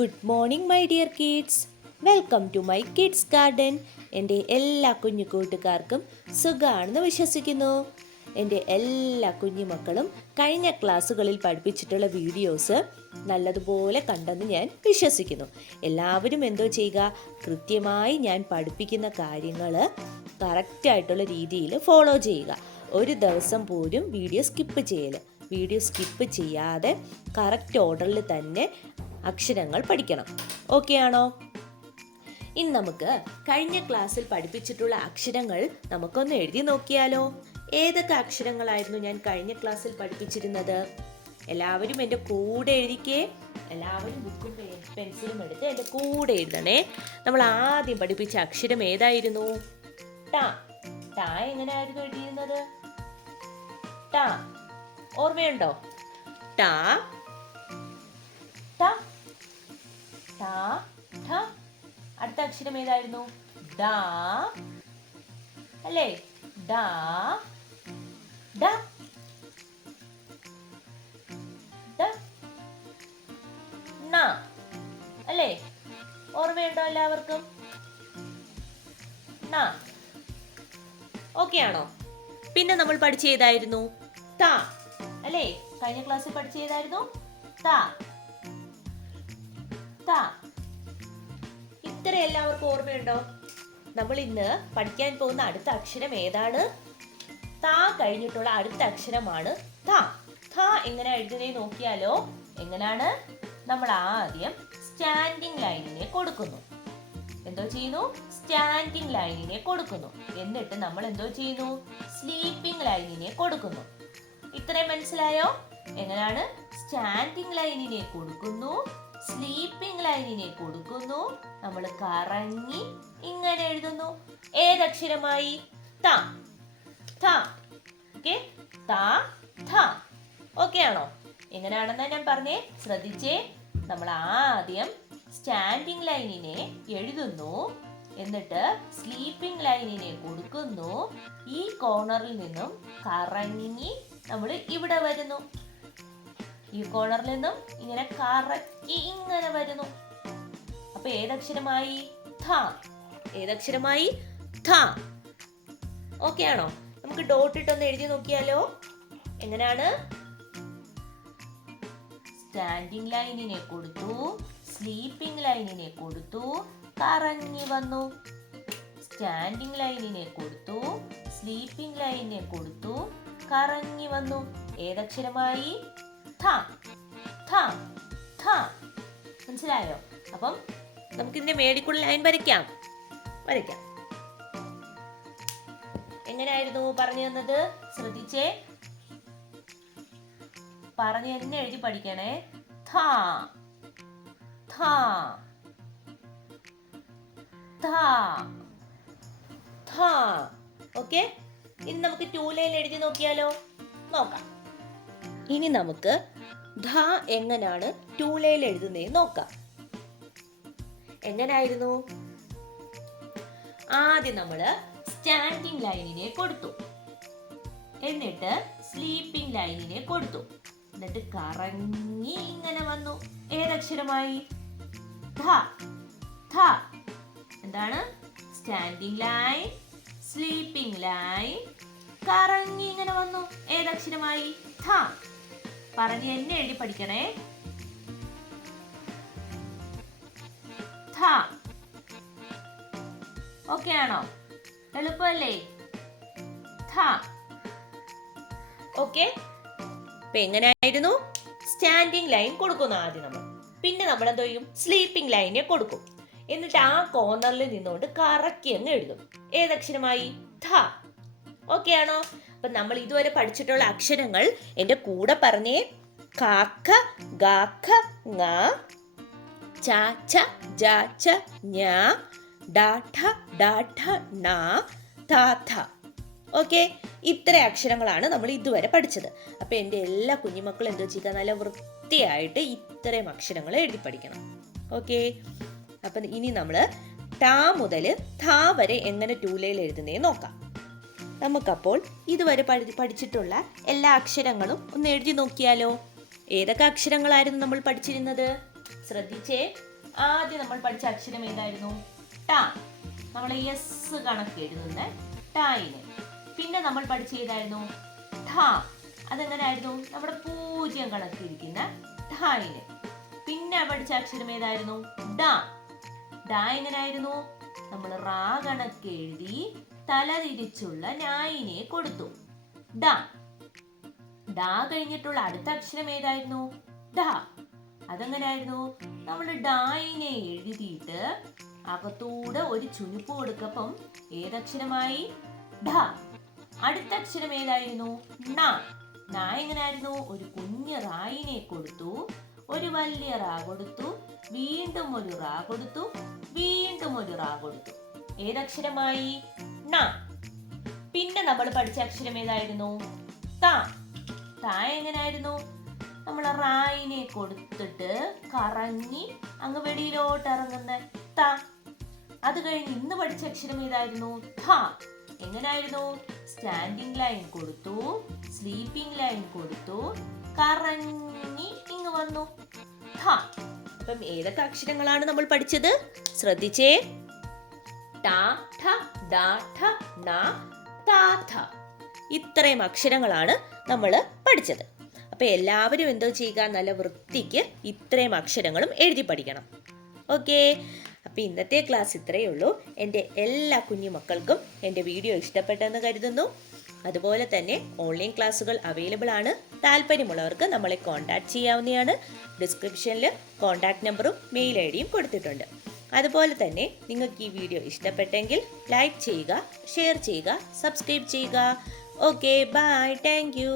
Good morning my dear kids. Welcome to my kids garden. എൻ്റെ എല്ലാ കുഞ്ഞു കൂട്ടുകാർക്കും സുഖമാണെന്ന് വിശ്വസിക്കുന്നു. എൻ്റെ എല്ലാ കുഞ്ഞുമക്കളും കഴിഞ്ഞ ക്ലാസ്സുകളിൽ പഠിപ്പിച്ചിട്ടുള്ള വീഡിയോസ് നല്ലതുപോലെ കണ്ടെന്ന് ഞാൻ വിശ്വസിക്കുന്നു. എല്ലാവരും എന്തോ ചെയ്യുക, കൃത്യമായി ഞാൻ പഠിപ്പിക്കുന്ന കാര്യങ്ങൾ കറക്റ്റായിട്ടുള്ള രീതിയിൽ ഫോളോ ചെയ്യുക. ഒരു ദിവസം പോലും വീഡിയോ സ്കിപ്പ് ചെയ്യാതെ കറക്റ്റ് ഓർഡറിൽ തന്നെ അക്ഷരങ്ങൾ പഠിക്കണം. ഓക്കെ ആണോ? ഇനി നമുക്ക് കഴിഞ്ഞ ക്ലാസ്സിൽ പഠിപ്പിച്ചിട്ടുള്ള അക്ഷരങ്ങൾ നമുക്കൊന്ന് എഴുതി നോക്കിയാലോ. ഏതൊക്കെ അക്ഷരങ്ങളായിരുന്നു ഞാൻ കഴിഞ്ഞ ക്ലാസ്സിൽ പഠിപ്പിച്ചിരുന്നത്? എല്ലാവരും എൻ്റെ കൂടെ എഴുതിക്കേ. എല്ലാവരും ബുക്കും പെൻസിലും എടുത്ത് എൻ്റെ കൂടെ എഴുതണേ. നമ്മൾ ആദ്യം പഠിപ്പിച്ച അക്ഷരം ഏതായിരുന്നു? ട. ട എങ്ങനെയായിരുന്നു എഴുതിയിരുന്നത്? ട ഓർമ്മയുണ്ടോ? ട ട ട ഠ. അടുത്ത അക്ഷരം ഏതായിരുന്നു? ഡ അല്ലേ? ഡ ഡ ഡ ണ അല്ലേ? ഓർമ്മയുണ്ടോ എല്ലാവർക്കും? ണ. ഓക്കെ ആണോ? പിന്നെ നമ്മൾ പഠിച്ച ഏതായിരുന്നു? ത അല്ലേ? കഴിഞ്ഞ ക്ലാസ്സിൽ പഠിച്ച ഏതായിരുന്നു? ത ത. ഇത്ര എല്ലാവർക്കും ഓർമ്മയുണ്ടോ? നമ്മൾ ഇന്ന് പഠിക്കാൻ പോകുന്ന അടുത്ത അക്ഷരം ഏതാണ്? ത കഴിഞ്ഞിട്ടുള്ള അടുത്ത അക്ഷരമാണ് ഥ. ഥ എങ്ങനെ എഴുതുന്നേ നോക്കിയാലോ. എങ്ങനെയാണ്? നമ്മൾ ആദ്യം സ്റ്റാൻഡിങ് ലൈനിനെ കൊടുക്കുന്നു. എന്തോ ചെയ്യുന്നു? സ്റ്റാൻഡിങ് ലൈനിനെ കൊടുക്കുന്നു. എന്നിട്ട് നമ്മൾ എന്തോ ചെയ്യുന്നു? സ്ലീപ്പിംഗ് ലൈനിനെ കൊടുക്കുന്നു. ഇത്രയും മനസ്സിലായോ? എങ്ങനെയാണ്? സ്റ്റാൻഡിംഗ് ലൈനിനെ കൊടുക്കുന്നു, സ്ലീപ്പിംഗ് ലൈനിനെ കൊടുക്കുന്നു, നമ്മൾ കറങ്ങി ഇങ്ങനെ എഴുതുന്നു. ഏതക്ഷരമായി? ത. ഥ. ഓക്കെ, ത ഥ. ഓക്കെ ആണോ? എങ്ങനെയാണെന്നാ ഞാൻ പറഞ്ഞേ, ശ്രദ്ധിച്ചേ. നമ്മൾ ആദ്യം സ്റ്റാൻഡിംഗ് ലൈനിനെ എഴുതുന്നു, എന്നിട്ട് സ്ലീപ്പിംഗ് ലൈനിനെ കൊടുക്കുന്നു. ഈ കോർണറിൽ നിന്നും കറങ്ങി നമ്മൾ ഇവിടെ വരുന്നു. ഈ കോർണറിൽ നിന്നും ഇങ്ങനെ കറക്കി ഇങ്ങനെ വരുന്നു. അപ്പൊ ഏതക്ഷരമായി? ഥ. ഏതക്ഷരമായി? ഥ. ഓക്കെ ആണോ? നമുക്ക് ഡോട്ട് ഇട്ടൊന്ന് എഴുതി നോക്കിയാലോ. എങ്ങനെയാണ്? സ്റ്റാൻഡിംഗ് ലൈനിനെ കൊടുത്തു, സ്ലീപ്പിംഗ് ലൈനിനെ കൊടുത്തു, കറങ്ങി വന്നു. സ്റ്റാൻഡിംഗ് ലൈനിനെ കൊടുത്തു, സ്ലീപ്പിംഗ് ലൈനിനെ കൊടുത്തു, കറങ്ങി വന്നു. ഏതക്ഷരമായി? ഥ. ഥ ഥ. മനസ്സിലായോ? അപ്പം നമുക്കിതിന്റെ മേടിക്കുള്ള ലൈൻ വരയ്ക്കാം. എങ്ങനെയായിരുന്നു പറഞ്ഞു തന്നത്? ശ്രദ്ധിച്ചേ, പറഞ്ഞു തന്നെ എഴുതി പഠിക്കണേ. ഥ ഥ ഥ ഥ. ഓക്കെ, ഇനി നമുക്ക് 2 ലൈൻ എഴുതി നോക്കിയാലോ. നോക്കാം. ഇനി നമുക്ക് ധ എങ്ങനെയാണ് 2 ലൈൻ എഴുതുന്നത് നോക്കാം. എങ്ങനായിരുന്നു? ആദ്യം നമ്മൾ സ്റ്റാൻഡിംഗ് ലൈനിനെ കൊടുത്തു, എന്നിട്ട് സ്ലീപ്പിംഗ് ലൈനിനെ കൊടുത്തു, എന്നിട്ട് കറങ്ങി ഇങ്ങനെ വന്നു. ഏതക്ഷരമായി? ധ. ധ. എന്താണ്? സ്റ്റാൻഡിംഗ് ലൈൻ, സ്ലീപ്പിംഗ് ലൈൻ, കറങ്ങി ഇങ്ങനെ വന്നു. ഏതക്ഷരമായി? ഥ. പറഞ്ഞ് എന്നെ എഴുതി പഠിക്കണേ. ഥ. ഓക്കെ ആണോ? എളുപ്പമല്ലേ? ഥ. ഓക്കെ. അപ്പൊ എങ്ങനെയായിരുന്നു? സ്റ്റാൻഡിംഗ് ലൈൻ കൊടുക്കുന്നു ആദ്യം നമ്മൾ. പിന്നെ നമ്മൾ എന്തോ ചെയ്യും? സ്ലീപ്പിംഗ് ലൈനെ കൊടുക്കും. എന്നിട്ട് ആ കോർണറിൽ നിന്നുകൊണ്ട് കറക്കി അങ്ങ് എഴുതും. ഏതക്ഷരമായി? ഥ. ഓക്കെ ആണോ? അപ്പൊ നമ്മൾ ഇതുവരെ പഠിച്ചിട്ടുള്ള അക്ഷരങ്ങൾ എൻ്റെ കൂടെ പറഞ്ഞേ. കാക്ക, ഗാക്ക, ങ, ചാച്ച, ജാച്ച, ഞ, ഡാഠ, ഡാഠ, ണ, താഥ. ഓക്കെ, ഇത്ര അക്ഷരങ്ങളാണ് നമ്മൾ ഇതുവരെ പഠിച്ചത്. അപ്പൊ എൻ്റെ എല്ലാ കുഞ്ഞുമക്കളും എന്തോ ചെയ്യുക, നല്ല വൃത്തിയായിട്ട് ഇത്രയും അക്ഷരങ്ങൾ എഴുതി പഠിക്കണം. ഓക്കെ, അപ്പം ഇനി നമ്മൾ ട മുതൽ ഥ വരെ എങ്ങനെ 2 ലൈൻ എഴുതുന്നേ നോക്കാം. നമുക്കപ്പോൾ ഇതുവരെ പഠിച്ചിട്ടുള്ള എല്ലാ അക്ഷരങ്ങളും ഒന്ന് എഴുതി നോക്കിയാലോ. ഏതൊക്കെ അക്ഷരങ്ങളായിരുന്നു നമ്മൾ പഠിച്ചിരുന്നത്? ശ്രദ്ധിച്ചേ, ആദ്യം നമ്മൾ പഠിച്ച അക്ഷരം ഏതായിരുന്നു? ട. നമ്മൾ എസ് കണക്ക് എഴുതുന്ന ടായിന്. പിന്നെ നമ്മൾ പഠിച്ച ഏതായിരുന്നു? ഠ. അതെങ്ങനെയായിരുന്നു? നമ്മുടെ 0 കണക്കിരിക്കുന്ന ഠായിന്. പിന്നെ പഠിച്ച അക്ഷരം ഏതായിരുന്നു? ഡ. ഡ എങ്ങനെയായിരുന്നു? നമ്മൾ റാ കണക്ക് എഴുതി തലതിരിച്ചുള്ള നായിനെ കൊടുത്തു. ഡ. ഡ കഴിഞ്ഞിട്ടുള്ള അടുത്ത അക്ഷരം ഏതായിരുന്നു? ഡ. അതെങ്ങനെയായിരുന്നു? നമ്മൾ ഡായിനെ എഴുതിയിട്ട് അകത്തൂടെ ഒരു ചുനിപ്പ് കൊടുക്കപ്പം ഏതക്ഷരമായി? ഡ. അടുത്ത അക്ഷരം ഏതായിരുന്നു? ണ. ണ എങ്ങനെയായിരുന്നു? ഒരു കുഞ്ഞ് റായിനെ കൊടുത്തു, ഒരു വലിയ റാ കൊടുത്തു, വീണ്ടും ഒരു റാ കൊടുത്തു, വീണ്ടും ഒരു റാ കൊടുത്തു. ഏതക്ഷരമായി? ണ. പിന്നെ നമ്മൾ പഠിച്ച അക്ഷരം ഏതായിരുന്നു? ത. ത എങ്ങനെയായിരുന്നു? നമ്മൾ റായിനെ കൊടുത്തിട്ട് കറങ്ങി അങ്ങ് വെളിയിലോട്ട് ഇറങ്ങുന്ന ത. അത് കഴിഞ്ഞ് ഇന്ന് പഠിച്ച അക്ഷരം ഏതായിരുന്നു? ഥ. എങ്ങനെയായിരുന്നു? സ്റ്റാൻഡിങ് ലൈൻ കൊടുത്തു, സ്ലീപ്പിംഗ് ലൈൻ കൊടുത്തു, കറങ്ങി ഇങ്ങ് വന്നു ഥ. അപ്പം ഏതൊക്കെ അക്ഷരങ്ങളാണ് നമ്മൾ പഠിച്ചത്? ശ്രദ്ധിച്ചേ. ട, ഠ, ഡ, ഠ, ണ, ത, ഥ. ഇത്രയും അക്ഷരങ്ങളാണ് നമ്മൾ പഠിച്ചത്. അപ്പൊ എല്ലാവരും എന്തോ ചെയ്യുക? നല്ല വൃത്തിക്ക് ഇത്രയും അക്ഷരങ്ങളും എഴുതി പഠിക്കണം. ഓക്കെ. അപ്പോൾ ഇന്നത്തെ ക്ലാസ് ഇത്രയേ ഉള്ളൂ. എൻ്റെ എല്ലാ കുഞ്ഞു മക്കൾക്കും എൻ്റെ വീഡിയോ ഇഷ്ടപ്പെട്ടെന്ന് കരുതുന്നു. അതുപോലെ തന്നെ ഓൺലൈൻ ക്ലാസ്സുകൾ അവൈലബിൾ ആണ്. താല്പര്യമുള്ളവർക്ക് നമ്മളെ കോൺടാക്ട് ചെയ്യാവുന്നതാണ്. ഡിസ്ക്രിപ്ഷനിൽ കോൺടാക്ട് നമ്പറും മെയിൽ ഐ ഡിയും കൊടുത്തിട്ടുണ്ട്. അതുപോലെ തന്നെ നിങ്ങൾക്ക് ഈ വീഡിയോ ഇഷ്ടപ്പെട്ടെങ്കിൽ ലൈക്ക് ചെയ്യുക, ഷെയർ ചെയ്യുക, സബ്സ്ക്രൈബ് ചെയ്യുക. Okay, bye, thank U.